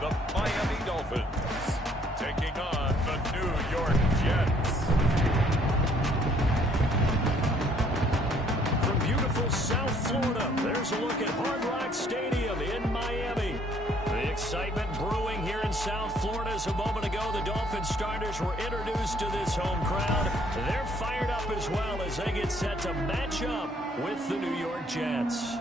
the Miami Dolphins, taking on the New York Jets. From beautiful South Florida, there's a look at Hard Rock Stadium in Miami. The excitement brewing here in South Florida as a moment ago. The Dolphins starters were introduced to this home crowd. They're fired up as well as they get set to match up with the New York Jets.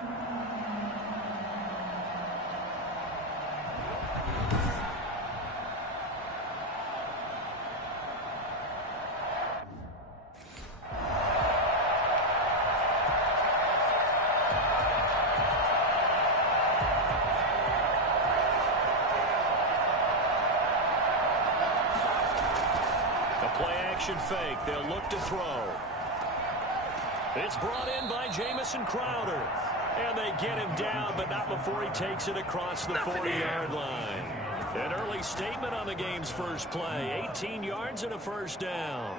Fake. They'll look to throw. It's brought in by Jamison Crowder. And they get him down, but not before he takes it across the 40-yard line. An early statement on the game's first play. 18 yards and a first down.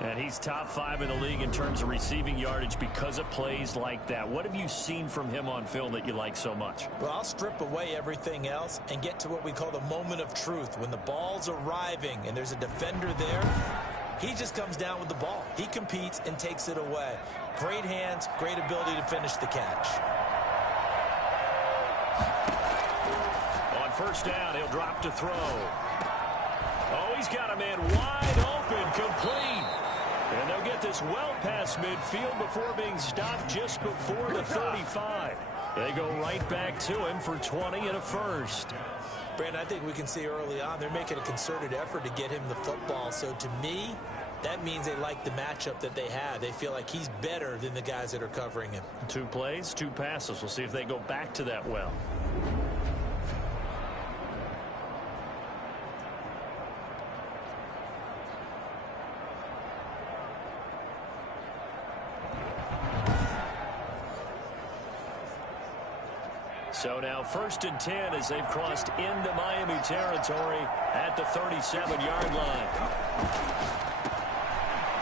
And he's top 5 in the league in terms of receiving yardage because of plays like that. What have you seen from him on film that you like so much? Well, I'll strip away everything else and get to what we call the moment of truth. When the ball's arriving and there's a defender there, he just comes down with the ball. He competes and takes it away. Great hands, great ability to finish the catch. On first down, he'll drop to throw. Oh, he's got a man wide open, complete. And they'll get this well past midfield before being stopped just before the 35. They go right back to him for 20 and a first. Brandon, I think we can see early on they're making a concerted effort to get him the football. So to me, that means they like the matchup that they have. They feel like he's better than the guys that are covering him. 2 plays, 2 passes. We'll see if they go back to that well. So now 1st and 10 as they've crossed into Miami territory at the 37-yard line.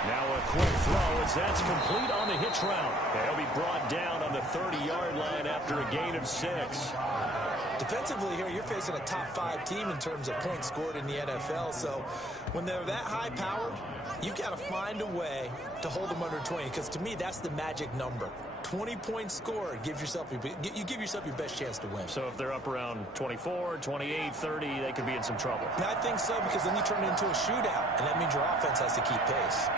Now a quick throw as that's complete on the hitch route. They'll be brought down on the 30-yard line after a gain of 6. Defensively here, you're facing a top 5 team in terms of points scored in the NFL. So when they're that high-powered, you got to find a way to hold them under 20. Because to me, that's the magic number. 20 points scored, you give yourself your best chance to win. So if they're up around 24, 28, 30, they could be in some trouble. And I think so, because then you turn it into a shootout, and that means your offense has to keep pace.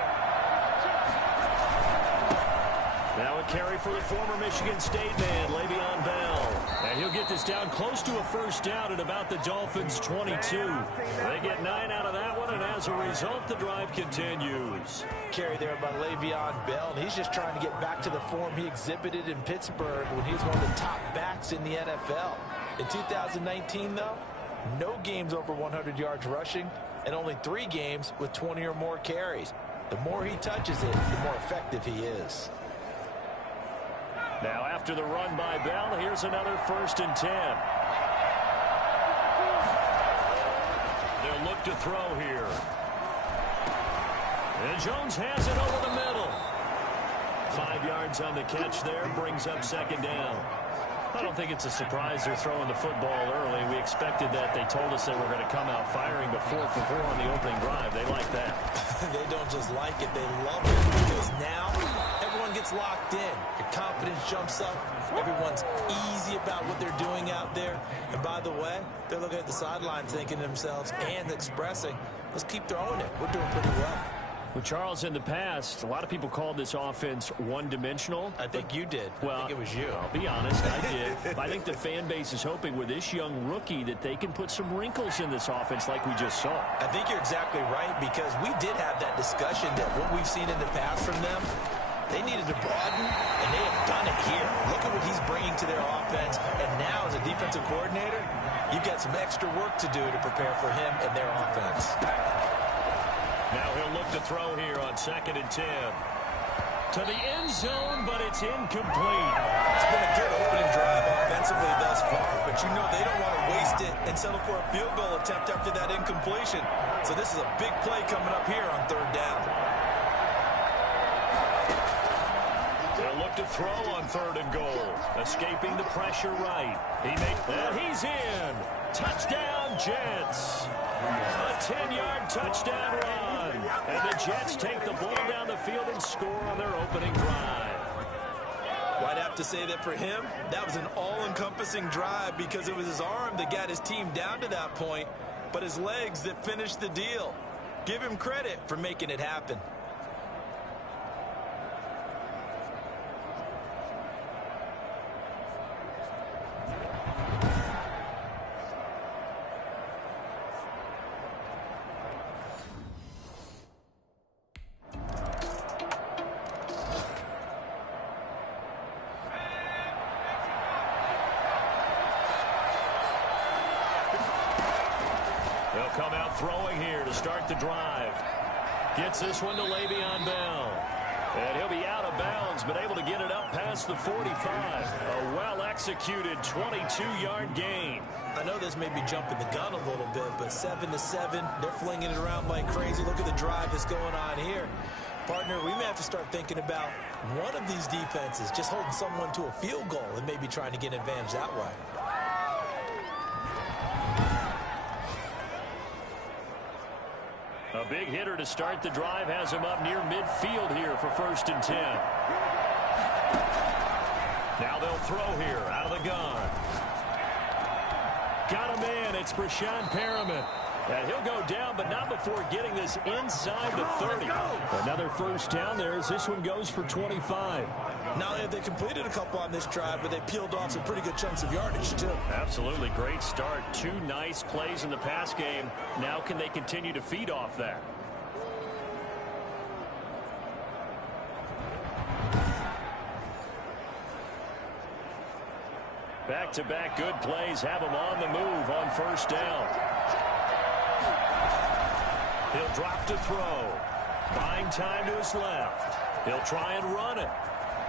Now a carry for the former Michigan State man, Le'Veon Bell. And he'll get this down close to a first down at about the Dolphins' 22. They get 9 out of that one, and as a result, the drive continues. Carry there by Le'Veon Bell, and he's just trying to get back to the form he exhibited in Pittsburgh when he was one of the top backs in the NFL. In 2019, though, no games over 100 yards rushing, and only 3 games with 20 or more carries. The more he touches it, the more effective he is. Now after the run by Bell, here's another 1st and 10. They'll look to throw here. And Jones has it over the middle. 5 yards on the catch there, brings up 2nd down. I don't think it's a surprise they're throwing the football early. We expected that. They told us they were going to come out firing, but 4 for 4 on the opening drive. They like that. They don't just like it, they love it, because now everyone gets locked in. Your confidence jumps up. Everyone's easy about what they're doing out there. And by the way, they're looking at the sideline thinking to themselves and expressing, let's keep throwing it. We're doing pretty well. Well, Charles, in the past, a lot of people called this offense one-dimensional. I think you did. Well, I think it was you. I'll be honest, I did. I think the fan base is hoping with this young rookie that they can put some wrinkles in this offense like we just saw. I think you're exactly right, because we did have that discussion that what we've seen in the past from them, they needed to broaden, and they have done it here. Look at what he's bringing to their offense, and now as a defensive coordinator, you've got some extra work to do to prepare for him and their offense. Now he'll look to throw here on 2nd and 10. To the end zone, but it's incomplete. It's been a good opening drive offensively thus far, but you know they don't want to waste it and settle for a field goal attempt after that incompletion. So this is a big play coming up here on 3rd down. They'll look to throw on 3rd and goal. Escaping the pressure right. He's in. Touchdown, Jets. A 10-yard touchdown run. And the Jets take the ball down the field and score on their opening drive. Well, I'd have to say that for him, that was an all-encompassing drive because it was his arm that got his team down to that point, but his legs that finished the deal. Give him credit for making it happen. They'll come out throwing here to start the drive. Gets this one to Le'Veon Bell. And he'll be out of bounds, but able to get it up past the 45. A well-executed 22-yard gain. I know this may be jumping the gun a little bit, but 7-7, they're flinging it around like crazy. Look at the drive that's going on here. Partner, we may have to start thinking about one of these defenses just holding someone to a field goal and maybe trying to get an advantage that way. A big hitter to start the drive has him up near midfield here for 1st and 10. Now they'll throw here out of the gun. Got him in. It's Brashon Perriman. And he'll go down, but not before getting this inside the 30. Another first down there as this one goes for 25. Not only have they completed a couple on this drive, but they peeled off some pretty good chunks of yardage, too. Absolutely great start. 2 nice plays in the pass game. Now can they continue to feed off that? Back-to-back good plays have him on the move on 1st down. He'll drop to throw. Buying time to his left. He'll try and run it.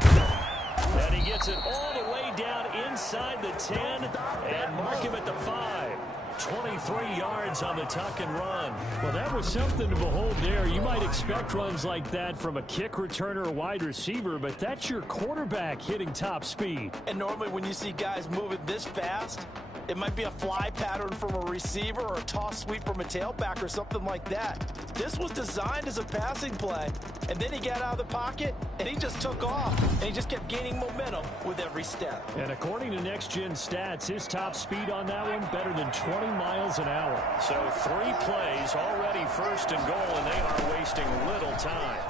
And he gets it all the way down inside the 10 and mark him at the 5. 23 yards on the tuck and run. Well, that was something to behold there. You might expect runs like that from a kick returner or wide receiver, but that's your quarterback hitting top speed. And normally when you see guys moving this fast, it might be a fly pattern from a receiver or a toss sweep from a tailback or something like that. This was designed as a passing play, and then he got out of the pocket, and he just took off, and he just kept gaining momentum with every step. And according to Next Gen Stats, his top speed on that one better than 20 miles an hour. So 3 plays already 1st and goal, and they are wasting little time.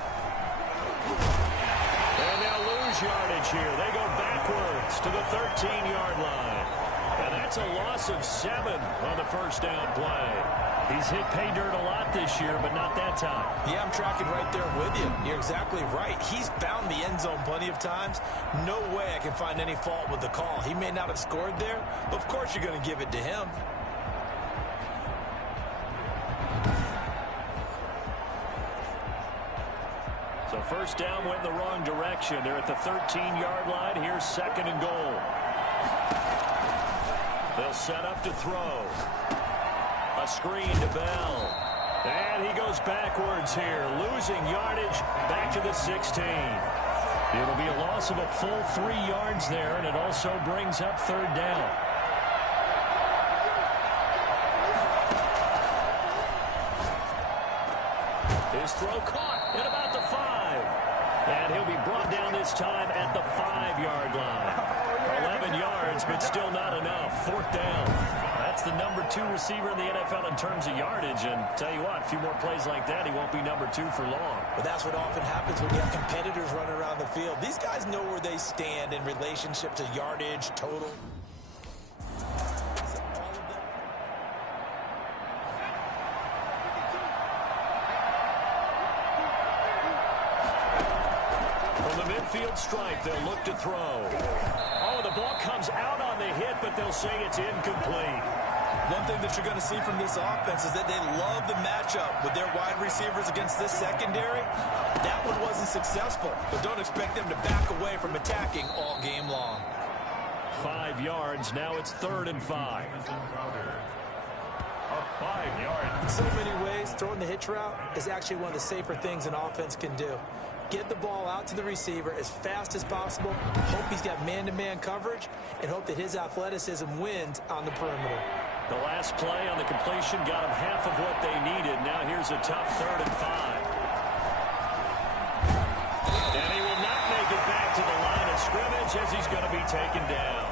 And they'll lose yardage here. They go backwards to the 13-yard line. And that's a loss of 7 on the 1st down play. He's hit pay dirt a lot this year, but not that time. Yeah, I'm tracking right there with you. You're exactly right. He's found the end zone plenty of times. No way I can find any fault with the call. He may not have scored there, but of course you're going to give it to him. So 1st down went in the wrong direction. They're at the 13-yard line. Here's 2nd and goal. They'll set up to throw. A screen to Bell. And he goes backwards here, losing yardage back to the 16. It'll be a loss of a full 3 yards there, and it also brings up 3rd down. His throw caught at about the 5. And he'll be brought down this time at the 5-yard line. 11 yards, but still not enough. 4th down. That's the number 2 receiver in the NFL in terms of yardage. And tell you what, a few more plays like that, he won't be number 2 for long. But that's what often happens when you have competitors running around the field. These guys know where they stand in relationship to yardage, total. Midfield stripe, they'll look to throw. Oh, the ball comes out on the hit, but they'll say it's incomplete. One thing that you're going to see from this offense is that they love the matchup with their wide receivers against this secondary. That one wasn't successful, but don't expect them to back away from attacking all game long. 5 yards, now it's 3rd and 5. 5 yards. In so many ways, throwing the hitch route is actually one of the safer things an offense can do. Get the ball out to the receiver as fast as possible, hope he's got man-to-man coverage, and hope that his athleticism wins on the perimeter. The last play on the completion got them half of what they needed. Now here's a tough 3rd and 5. And he will not make it back to the line of scrimmage as he's going to be taken down.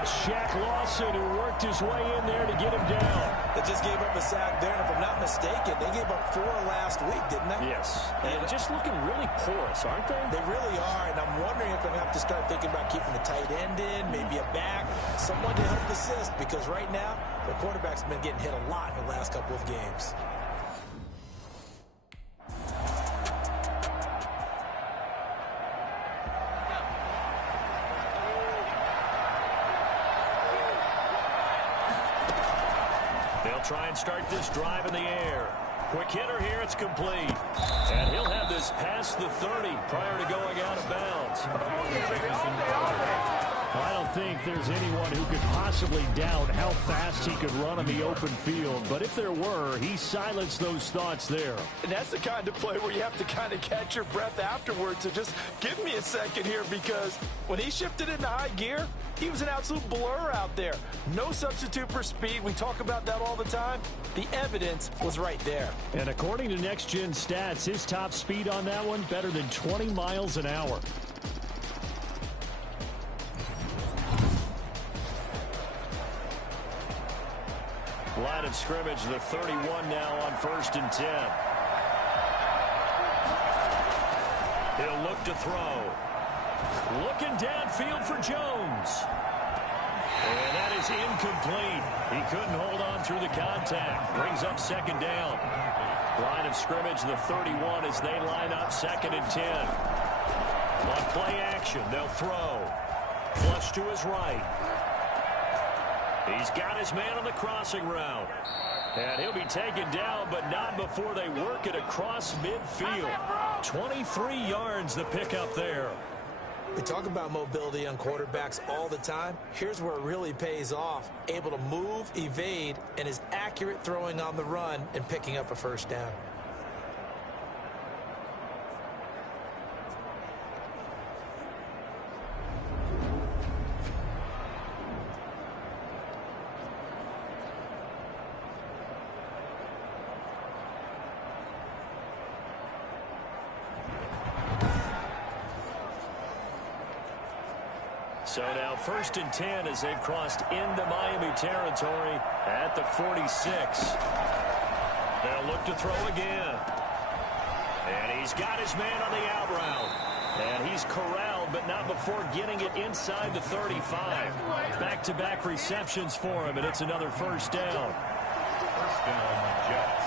It's Shaq Lawson who worked his way in there to get him down. They just gave up a sack there, and if I'm not mistaken, they gave up 4 last week, didn't they? Yes. And just looking really porous, aren't they? They really are, and I'm wondering if I'm going to have to start thinking about keeping the tight end in, maybe a back, someone to help assist, because right now, the quarterback's been getting hit a lot in the last couple of games. Try and start this drive in the air. Quick hitter here, it's complete. And he'll have this past the 30 prior to going out of bounds. I don't think there's anyone who could possibly doubt how fast he could run on the open field. But if there were, he silenced those thoughts there. And that's the kind of play where you have to kind of catch your breath afterwards. So just give me a second here, because when he shifted into high gear, he was an absolute blur out there. No substitute for speed. We talk about that all the time. The evidence was right there. And according to Next Gen Stats, his top speed on that one, better than 20 miles an hour. Line of scrimmage, the 31 now on 1st and 10. He'll look to throw. Looking downfield for Jones. And that is incomplete. He couldn't hold on through the contact. Brings up 2nd down. Line of scrimmage, the 31 as they line up 2nd and 10. On play action, they'll throw. Flush to his right. He's got his man on the crossing route. And he'll be taken down, but not before they work it across midfield. 23 yards the pickup there. We talk about mobility on quarterbacks all the time. Here's where it really pays off. Able to move, evade, and is accurate throwing on the run and picking up a 1st down. So now 1st and 10 as they've crossed into Miami territory at the 46. They'll look to throw again. And he's got his man on the out route. And he's corralled, but not before getting it inside the 35. Back-to-back receptions for him, and it's another 1st down. 1st down, Jets.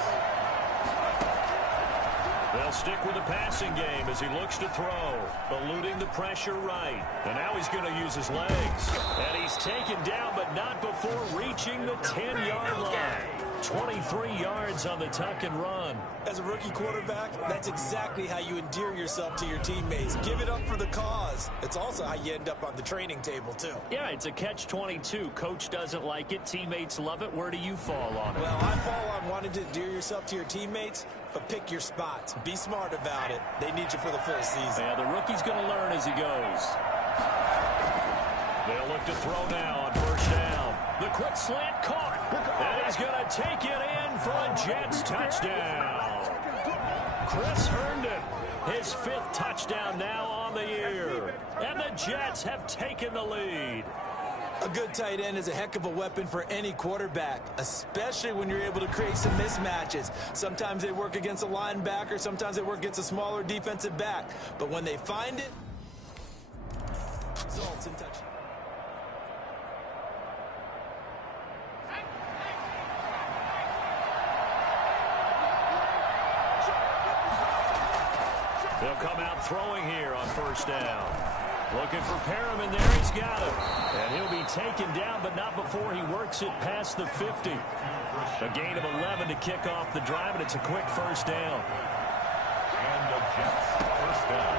They'll stick with the passing game as he looks to throw, eluding the pressure right. And now he's going to use his legs. And he's taken down, but not before reaching the 10-yard line. 23 yards on the tuck and run. As a rookie quarterback, that's exactly how you endear yourself to your teammates. Give it up for the cause. It's also how you end up on the training table, too. Yeah, it's a catch-22. Coach doesn't like it. Teammates love it. Where do you fall on it? Well, I fall on wanting to endear yourself to your teammates, but pick your spots. Be smart about it. They need you for the full season. Yeah, the rookie's going to learn as he goes. They'll look to throw now on 1st down. The quick slant caught. And he's going to take it in for a Jets touchdown. Chris Herndon, his 5th touchdown now on the year. And the Jets have taken the lead. A good tight end is a heck of a weapon for any quarterback, especially when you're able to create some mismatches. Sometimes they work against a linebacker, sometimes they work against a smaller defensive back. But when they find it, results in touch. They'll come out throwing here on 1st down. Looking for Perriman there. He's got him. And he'll be taken down, but not before he works it past the 50. A gain of 11 to kick off the drive, and it's a quick 1st down. And the Jets, 1st down.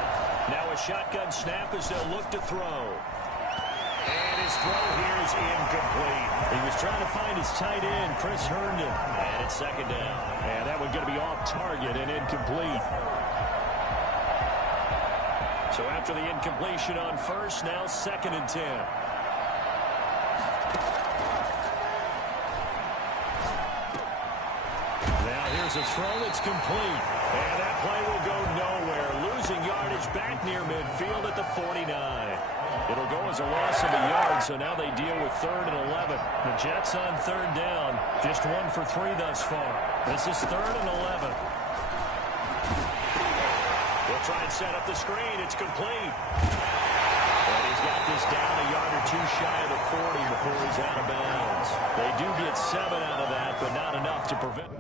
Now a shotgun snap as they'll look to throw. And his throw here is incomplete. He was trying to find his tight end, Chris Herndon. And it's 2nd down. And that one's going to be off target and incomplete. So after the incompletion on 1st, now 2nd and 10. There's a throw that's complete. And that play will go nowhere. Losing yardage back near midfield at the 49. It'll go as a loss of a yard, so now they deal with 3rd and 11. The Jets on 3rd down. Just 1 for 3 thus far. This is 3rd and 11. They'll try and set up the screen. It's complete. And he's got this down a yard or 2 shy of the 40 before he's out of bounds. They do get 7 out of that, but not enough to prevent.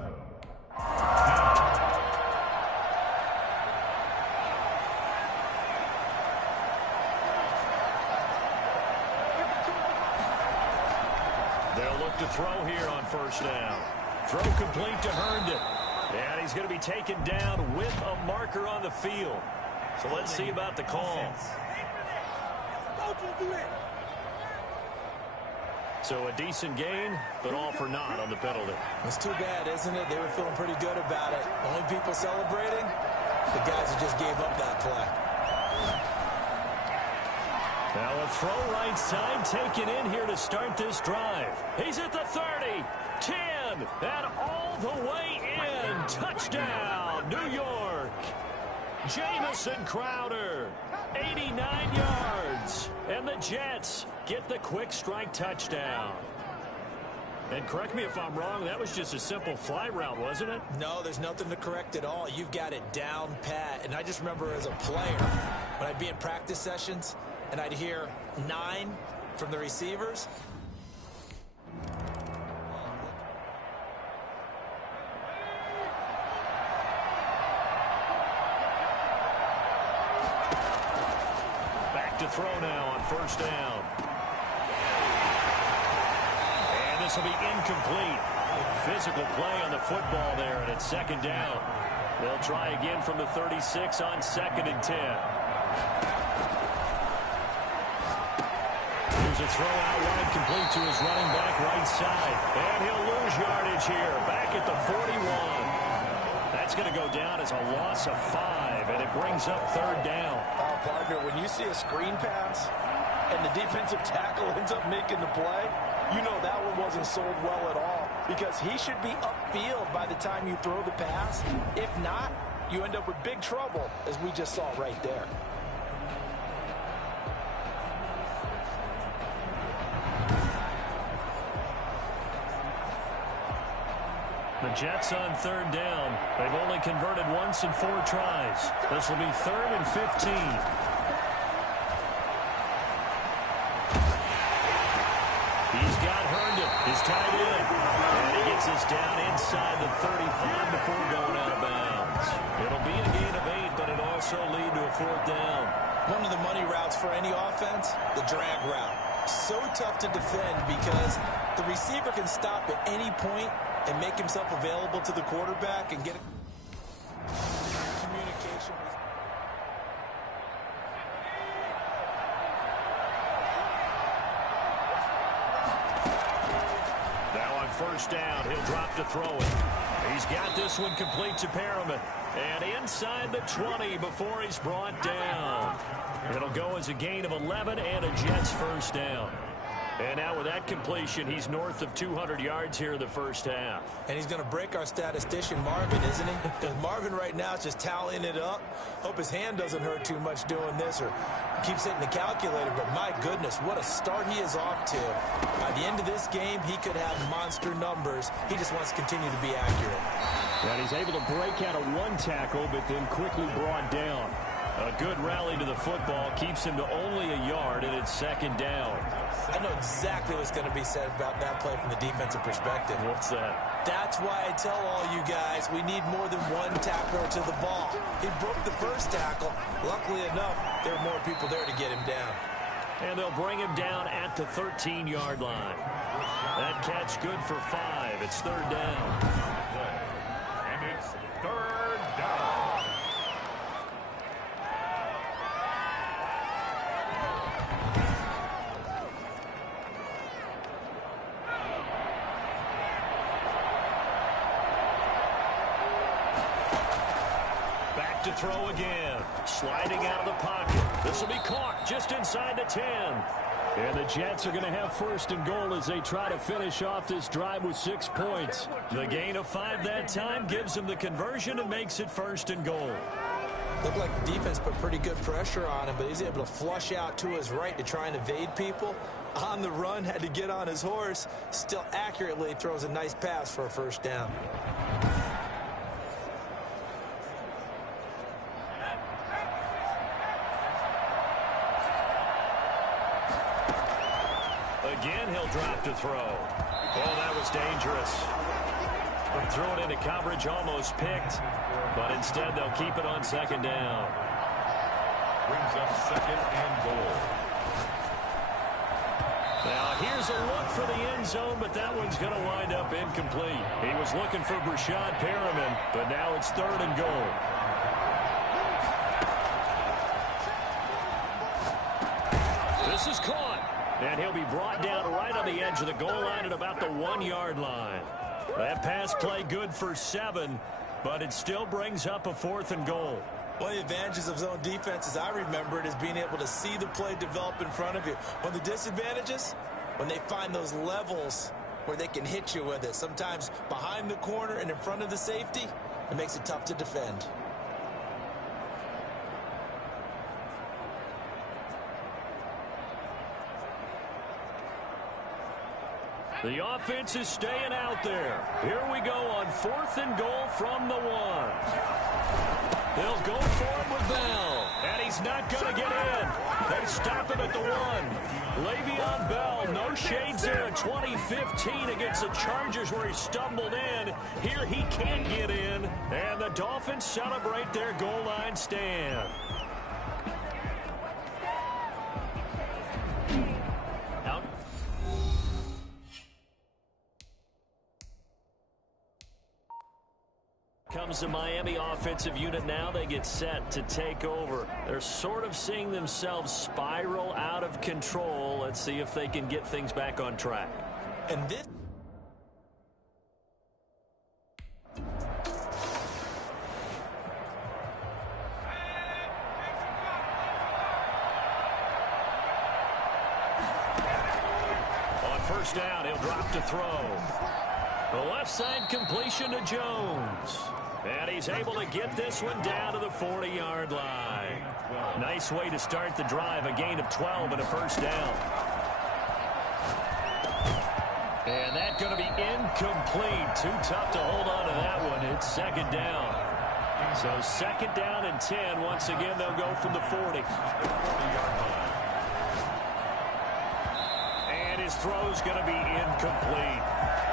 They'll look to throw here on 1st down. Throw complete to Herndon. And he's going to be taken down with a marker on the field. So let's see about the call. So a decent gain, but all for naught on the penalty. It's too bad, isn't it? They were feeling pretty good about it. Only people celebrating, the guys who just gave up that play. Now a throw right side taken in here to start this drive. He's at the 30, 10, and all the way in. Touchdown, New York. Jamison Crowder, 89 yards. And the Jets get the quick strike touchdown. And correct me if I'm wrong, that was just a simple fly route, wasn't it? No, there's nothing to correct at all. You've got it down pat. And I just remember as a player, when I'd be in practice sessions, and I'd hear 9 from the receivers. Back to throw now on 1st down. And this will be incomplete. Physical play on the football there, and it's 2nd down. They'll try again from the 36 on 2nd and 10. Here's a throw out wide, complete to his running back right side. And he'll lose yardage here, back at the 41. That's going to go down as a loss of 5, and it brings up 3rd down. Oh, partner, when you see a screen pass and the defensive tackle ends up making the play, you know that one wasn't sold well at all, because he should be upfield by the time you throw the pass. If not, you end up with big trouble, as we just saw right there. The Jets on 3rd down. They've only converted once in 4 tries. This will be 3rd and 15. He's got Herndon, his tight end. And he gets this down inside the 35 before going out of bounds. It'll be a gain of 8, but it also lead to a 4th down. One of the money routes for any offense, the drag route. So tough to defend because the receiver can stop at any point and make himself available to the quarterback and get communication. Now on 1st down, he'll drop to throw it. He's got this one complete to Perriman. And inside the 20 before he's brought down. It'll go as a gain of 11 and a Jets 1st down. And now with that completion, he's north of 200 yards here in the 1st half. And he's going to break our statistician, Marvin, isn't he? Because Marvin right now is just tallying it up. Hope his hand doesn't hurt too much doing this or keeps hitting the calculator. But my goodness, what a start he is off to. By the end of this game, he could have monster numbers. He just wants to continue to be accurate. And he's able to break out of 1 tackle, but then quickly brought down. A good rally to the football keeps him to only a yard, and it's 2nd down. I know exactly what's going to be said about that play from the defensive perspective. What's that? That's why I tell all you guys we need more than 1 tackler to the ball. He broke the 1st tackle. Luckily enough, there were more people there to get him down. And they'll bring him down at the 13-yard line. That catch good for 5. It's 3rd down. And it's 3rd down. To throw again. Sliding out of the pocket. This will be caught just inside the 10. And the Jets are going to have first and goal as they try to finish off this drive with 6 points. The gain of 5 that time gives them the conversion and makes it first and goal. Looked like the defense put pretty good pressure on him, but he's able to flush out to his right to try and evade people. On the run, had to get on his horse. Still accurately throws a nice pass for a first down. Again, he'll drop to throw. Oh, that was dangerous. Threw it into coverage, almost picked. But instead, they'll keep it on second down. Brings up second and goal. Now, here's a look for the end zone, but that one's going to wind up incomplete. He was looking for Brashad Perriman, but now it's third and goal. This is caught. And he'll be brought down right on the edge of the goal line at about the 1-yard line. That pass play good for 7, but it still brings up a fourth and goal. One of the advantages of zone defense, as I remember it, is being able to see the play develop in front of you. One of the disadvantages, when they find those levels where they can hit you with it, sometimes behind the corner and in front of the safety, it makes it tough to defend. The offense is staying out there. Here we go on fourth and goal from the 1. They'll go for him with Bell, and he's not going to get in. They stop him at the 1. Le'Veon Bell, no shades there in 2015 against the Chargers where he stumbled in. Here he can't get in, and the Dolphins celebrate their goal line stand. Comes the Miami offensive unit now. They get set to take over. They're sort of seeing themselves spiral out of control. Let's see if they can get things back on track. And this... On first down, he'll drop to throw. The left side completion to Jones. And he's able to get this one down to the 40-yard line. Nice way to start the drive, a gain of 12 and a first down. And that's going to be incomplete. Too tough to hold on to that one. It's second down. So second down and 10. Once again, they'll go from the 40. And his throw's going to be incomplete.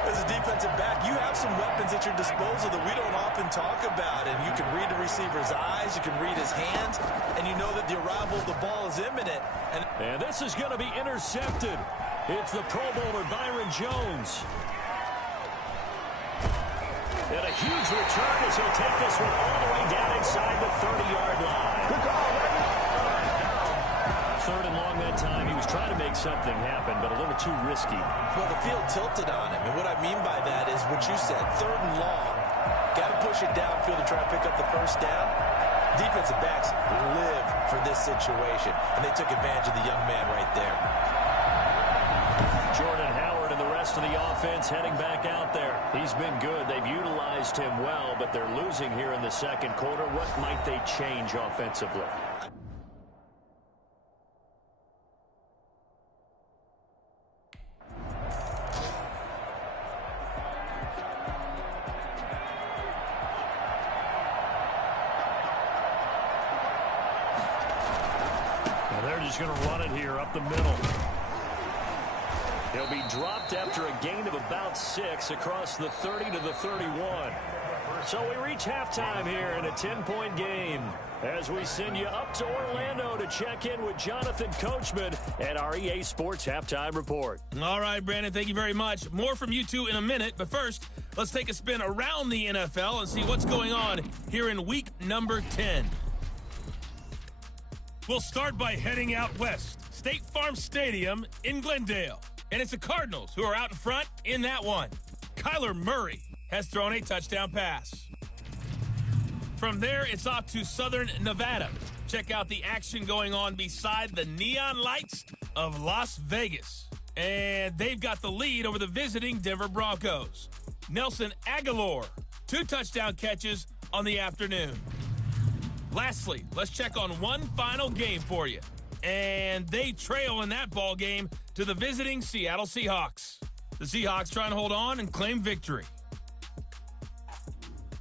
As a defensive back, you have some weapons at your disposal that we don't often talk about. And you can read the receiver's eyes, you can read his hands, and you know that the arrival of the ball is imminent. And this is going to be intercepted. It's the Pro Bowler Byron Jones. And a huge return as he'll take this one all the way down inside the 30-yard line. Third and long that time. He was trying to make something happen, but a little too risky. Well, the field tilted on him, and what I mean by that is what you said, third and long. Got to push it downfield to try to pick up the first down. Defensive backs live for this situation, and they took advantage of the young man right there. Jordan Howard and the rest of the offense heading back out there. He's been good. They've utilized him well, but they're losing here in the second quarter. What might they change offensively? He's going to run it here up the middle. He'll be dropped after a gain of about 6 across the 30 to the 31. So we reach halftime here in a 10-point game as we send you up to Orlando to check in with Jonathan Coachman at our EA Sports Halftime Report. All right, Brandon, thank you very much. More from you two in a minute, but first, let's take a spin around the NFL and see what's going on here in week number 10. We'll start by heading out west, State Farm Stadium in Glendale. And it's the Cardinals who are out in front in that one. Kyler Murray has thrown a touchdown pass. From there, it's off to Southern Nevada. Check out the action going on beside the neon lights of Las Vegas, and they've got the lead over the visiting Denver Broncos. Nelson Aguilar, 2 touchdown catches on the afternoon. Lastly, let's check on one final game for you. And they trail in that ball game to the visiting Seattle Seahawks. The Seahawks trying to hold on and claim victory.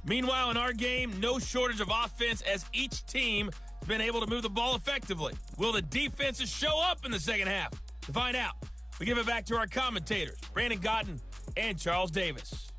Meanwhile, in our game, no shortage of offense as each team has been able to move the ball effectively. Will the defenses show up in the second half? To find out, we give it back to our commentators, Brandon Cotton and Charles Davis.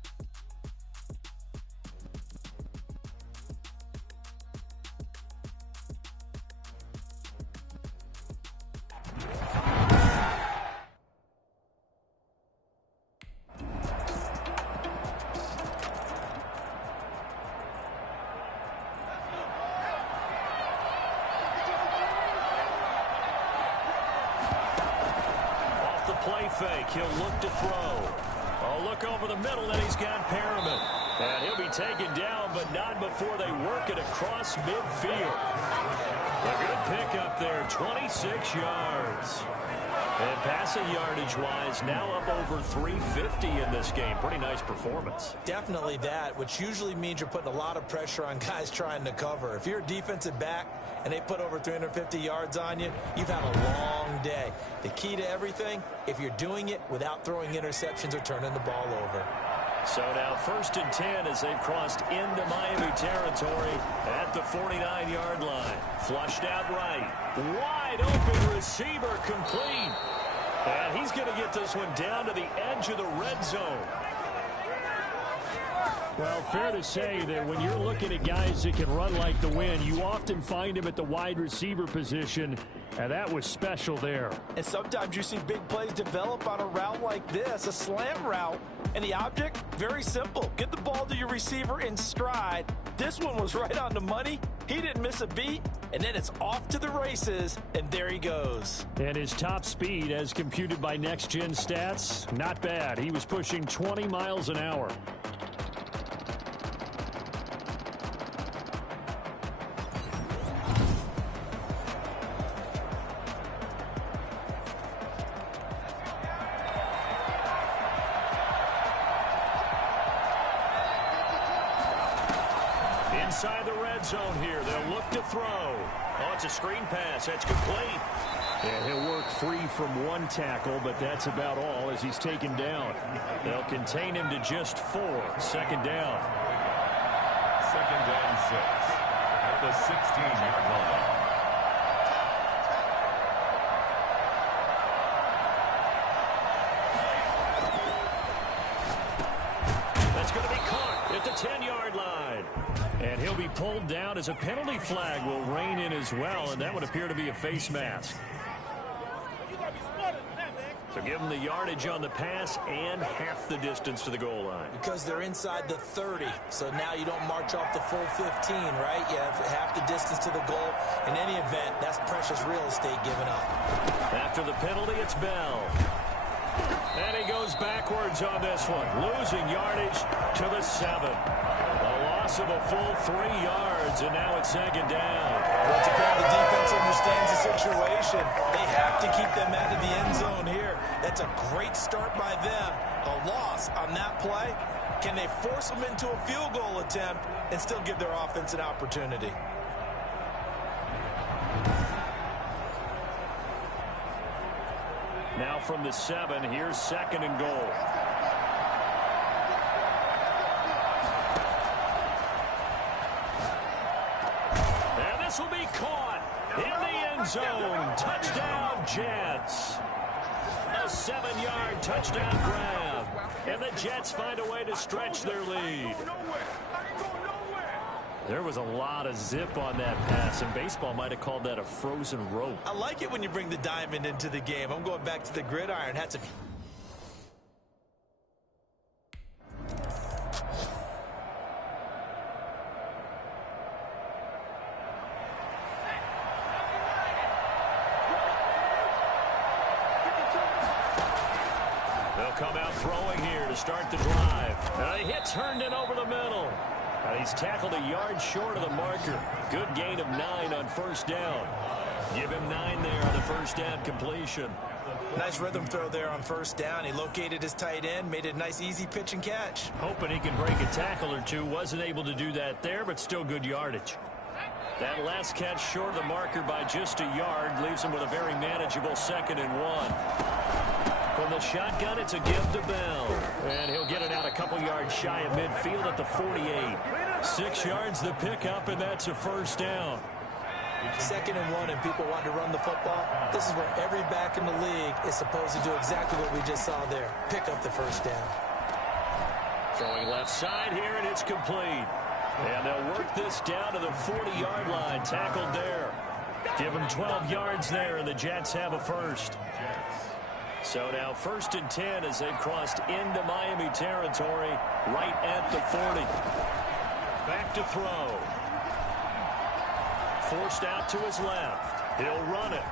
Play fake. He'll look to throw. A look over the middle, and he's got Perriman. And he'll be taken down, but not before they work it across midfield. A good pickup there, 26 yards. And passing yardage-wise, now up over 350 in this game. Pretty nice performance. Definitely that, which usually means you're putting a lot of pressure on guys trying to cover. If you're a defensive back and they put over 350 yards on you, you've had a long day. The key to everything, if you're doing it without throwing interceptions or turning the ball over. So now 1st and 10 as they've crossed into Miami territory at the 49-yard line. Flushed out right. Wide open receiver complete. And he's going to get this one down to the edge of the red zone. Well, fair to say that when you're looking at guys that can run like the wind, you often find him at the wide receiver position, and that was special there. And sometimes you see big plays develop on a route like this, a slam route, and the object, very simple. Get the ball to your receiver in stride. This one was right on the money. He didn't miss a beat, and then it's off to the races, and there he goes. And his top speed, as computed by Next Gen Stats, not bad. He was pushing 20 miles an hour. Inside the red zone here, they'll look to throw. Oh, it's a screen pass. That's complete. And he'll work free from one tackle, but that's about all as he's taken down. They'll contain him to just 4. 2nd down. 2nd and 6 at the 16-yard line. That's going to be caught at the 10-yard line. And he'll be pulled down as a penalty flag will rein in as well, and that would appear to be a face mask. So give them the yardage on the pass and half the distance to the goal line. Because they're inside the 30, so now you don't march off the full 15, right? You have half the distance to the goal. In any event, that's precious real estate given up. After the penalty, it's Bell. And he goes backwards on this one, losing yardage to the 7. A loss of a full 3 yards, and now it's 2nd down. Well, it's apparent the defense understands the situation. They have to keep them out of the end zone here. That's a great start by them. A loss on that play. Can they force them into a field goal attempt and still give their offense an opportunity? Now from the 7, here's 2nd and goal. And this will be caught in the end zone. Touchdown, Jets. A 7-yard touchdown grab. And the Jets find a way to stretch their lead. There was a lot of zip on that pass, and baseball might have called that a frozen rope. I like it when you bring the diamond into the game. I'm going back to the gridiron. Had to... They'll come out throwing here to start the drive. A hit turned in over the middle. And he's tackled a yard short of the marker. Good gain of 9 on 1st down. Give him 9 there on the first down completion. Nice rhythm throw there on first down. He located his tight end, made it a nice easy pitch and catch. Hoping he can break a tackle or two. Wasn't able to do that there, but still good yardage. That last catch short of the marker by just a yard leaves him with a very manageable 2nd and 1. From the shotgun, it's a give to Bell. And he'll get it out a couple yards shy of midfield at the 48. 6 yards the pickup, and that's a first down. 2nd and 1, and people want to run the football. This is where every back in the league is supposed to do exactly what we just saw there. Pick up the first down. Throwing left side here, and it's complete. And they'll work this down to the 40-yard line. Tackled there. Give them 12 yards there, and the Jets have a first. So now 1st and 10 as they've crossed into Miami territory right at the 40. Back to throw. Forced out to his left. He'll run it.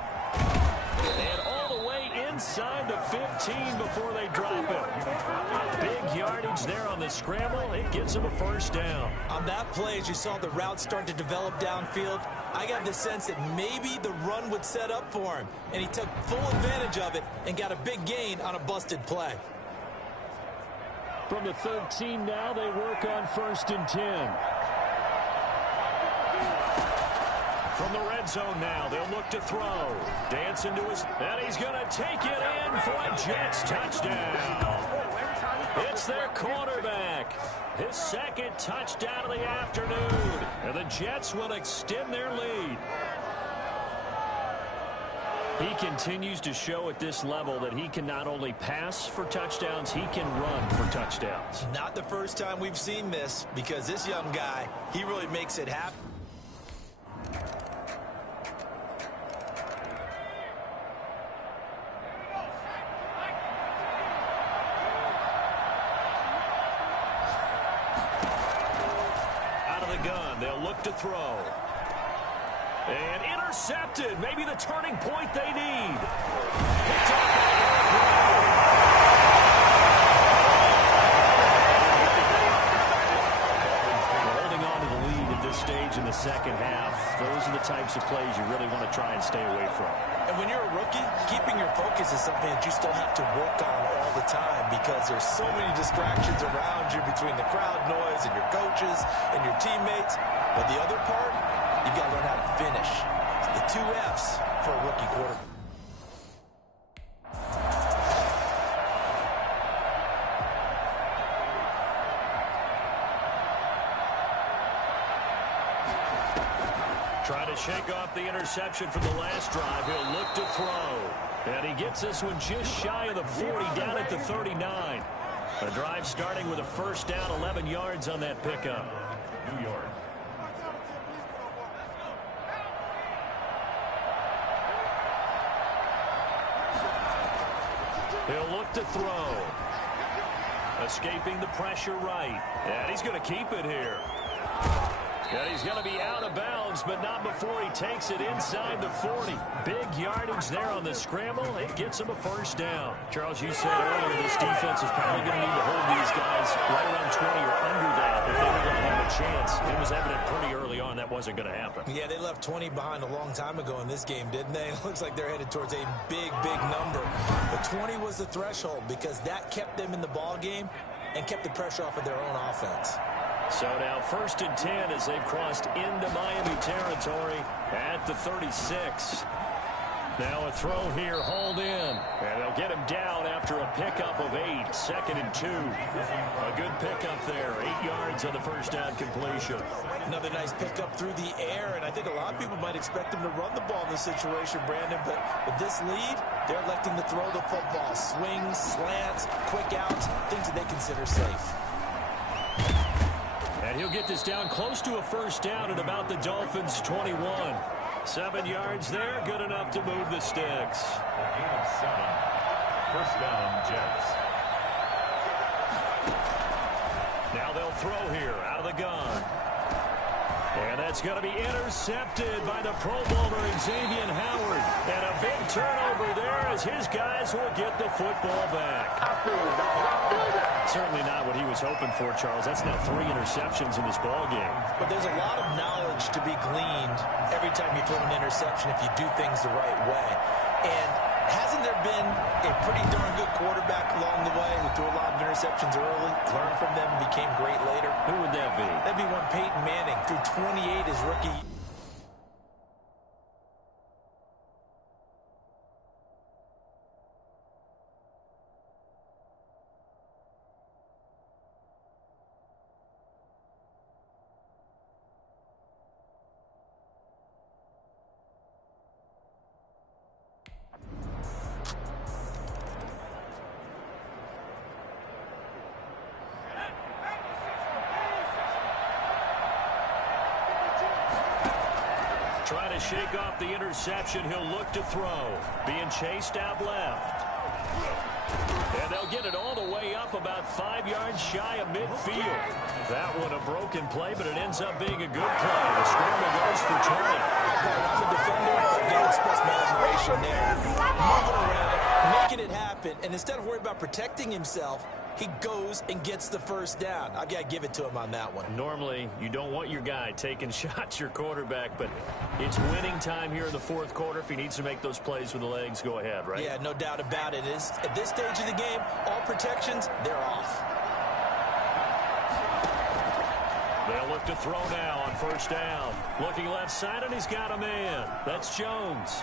And all the way inside the 15 before they drop it. Big yardage there on the scramble. It gives him a first down. On that play, as you saw the route start to develop downfield, I got the sense that maybe the run would set up for him. And he took full advantage of it and got a big gain on a busted play. From the 13 now, they work on 1st and 10. From the red zone now, they'll look to throw. Dance into his... And he's going to take it in for a Jets touchdown. It's their quarterback. His 2nd touchdown of the afternoon. And the Jets will extend their lead. He continues to show at this level that he can not only pass for touchdowns, he can run for touchdowns. Not the first time we've seen this, because this young guy, he really makes it happen. They'll look to throw. And intercepted. Maybe the turning point they need. Holding on to the lead at this stage in the 2nd half. Those are the types of plays you really want to try and stay away from. And when you're a rookie, keeping your focus is something that you still have to work on all the time, because there's so many distractions around you between the crowd noise and your coaches and your teammates. But the other part, you've got to learn how to finish. It's the 2 F's for a rookie quarterback. Trying to shake off the interception from the last drive. He'll look to throw. And he gets this one just shy of the 40, down at the 39. The drive starting with a first down, 11 yards on that pickup. New York. He'll look to throw. Escaping the pressure right. And he's going to keep it here. And he's going to be out of bounds, but not before he takes it inside the 40. Big yardage there on the scramble. It gets him a first down. Charles, you said earlier this defense is probably going to need to hold these guys right around 20 or under that if they were going to have a chance. It was evident pretty early on that wasn't going to happen. Yeah, they left 20 behind a long time ago in this game, didn't they? It looks like they're headed towards a big, big number. But 20 was the threshold, because that kept them in the ball game and kept the pressure off of their own offense. So now 1st and 10 as they've crossed into Miami territory at the 36. Now a throw here, hauled in. And they'll get him down after a pickup of 8. 2nd and 2. A good pickup there. 8 yards on the first down completion. Another nice pickup through the air, and I think a lot of people might expect them to run the ball in this situation, Brandon, but with this lead, they're electing to throw the football. Swings, slants, quick outs, things that they consider safe. And he'll get this down close to a first down at about the Dolphins' 21. 7 yards there, good enough to move the sticks. Gain of 7. First down, Jets. Now they'll throw here out of the gun. And that's going to be intercepted by the Pro Bowler Xavier Howard. And a big turnover there as his guys will get the football back. Certainly not what he was hoping for, Charles. That's now 3 interceptions in this ball game. But there's a lot of knowledge to be gleaned every time you throw an interception if you do things the right way. And hasn't there been a pretty darn good quarterback along the way who threw a lot of interceptions early, learned from them, and became great later? Who would that be? That'd be one Peyton Manning, threw 28 his rookie. Trying to shake off the interception. He'll look to throw. Being chased out left. And they'll get it all the way up about 5 yards shy of midfield. That one a broken play, but it ends up being a good play. The scramble goes for 20. I'm a defender. I've got to express my admiration there. Moving around, making it happen, and instead of worrying about protecting himself, he goes and gets the first down. I've got to give it to him on that one. Normally, you don't want your guy taking shots, your quarterback, but it's winning time here in the fourth quarter. If he needs to make those plays with the legs, go ahead, right? Yeah, no doubt about it. At this stage of the game, all protections, they're off. They'll look to throw now on first down. Looking left side, and he's got a man. That's Jones.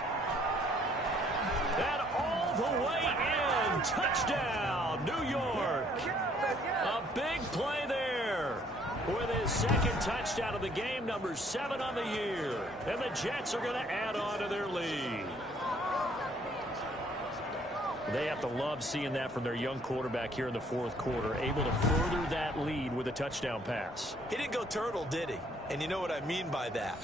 And all the way in. Touchdown, New York. A big play there with his second touchdown of the game, number 7 on the year. And the Jets are going to add on to their lead. They have to love seeing that from their young quarterback here in the fourth quarter, able to further that lead with a touchdown pass. He didn't go turtle, did he? And you know what I mean by that.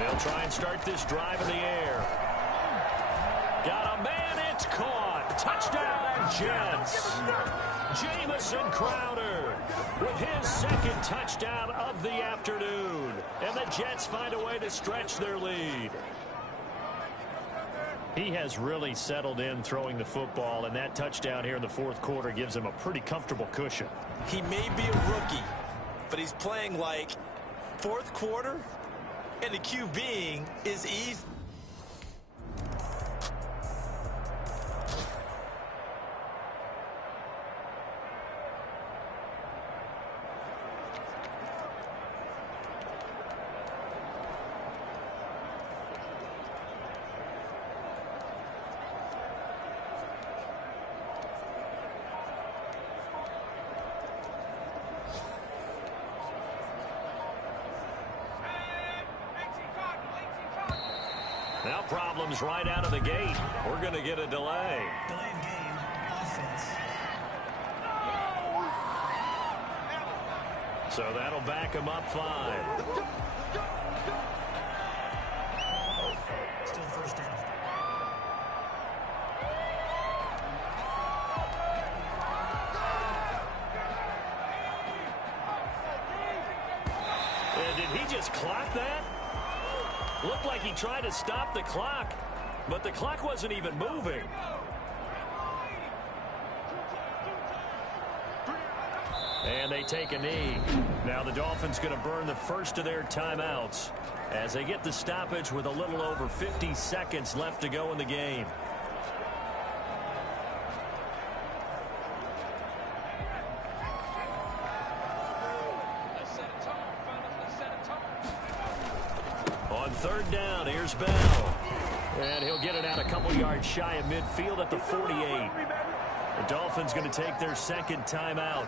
They'll try and start this drive in the air. Got a man, it's caught. Touchdown, Jets. Jamison Crowder with his second touchdown of the afternoon. And the Jets find a way to stretch their lead. He has really settled in throwing the football, and that touchdown here in the fourth quarter gives him a pretty comfortable cushion. He may be a rookie, but he's playing like fourth quarter, and the QBing is easy. Now problems right out of the gate. We're going to get a delay. Delay of game, offense. So that'll back him up 5. Still first down. Did he just clock that? Looked like he tried to stop the clock, but the clock wasn't even moving. And they take a knee. Now the Dolphins going to burn the first of their timeouts as they get the stoppage with a little over 50 seconds left to go in the game. On third down, here's Bell. And he'll get it out a couple yards shy of midfield at the 48. The Dolphins going to take their second timeout.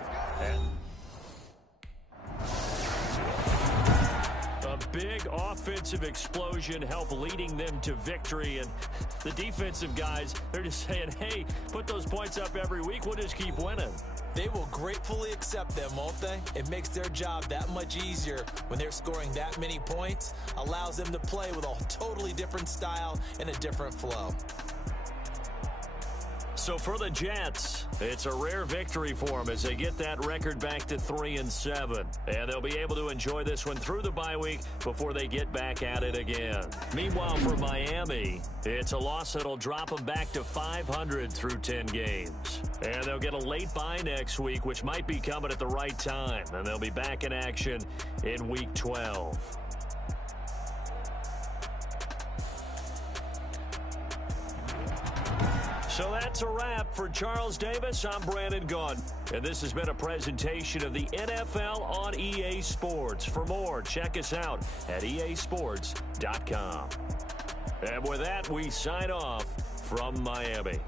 A big offensive explosion helped leading them to victory. And the defensive guys, they're just saying, hey, put those points up every week. We'll just keep winning. They will gratefully accept them, won't they? It makes their job that much easier when they're scoring that many points. Allows them to play with a totally different style and a different flow. So for the Jets, it's a rare victory for them as they get that record back to 3-7. And they'll be able to enjoy this one through the bye week before they get back at it again. Meanwhile, for Miami, it's a loss that'll drop them back to 500 through 10 games. And they'll get a late bye next week, which might be coming at the right time. And they'll be back in action in Week 12. So that's a wrap for Charles Davis. I'm Brandon Gunn. And this has been a presentation of the NFL on EA Sports. For more, check us out at easports.com. And with that, we sign off from Miami.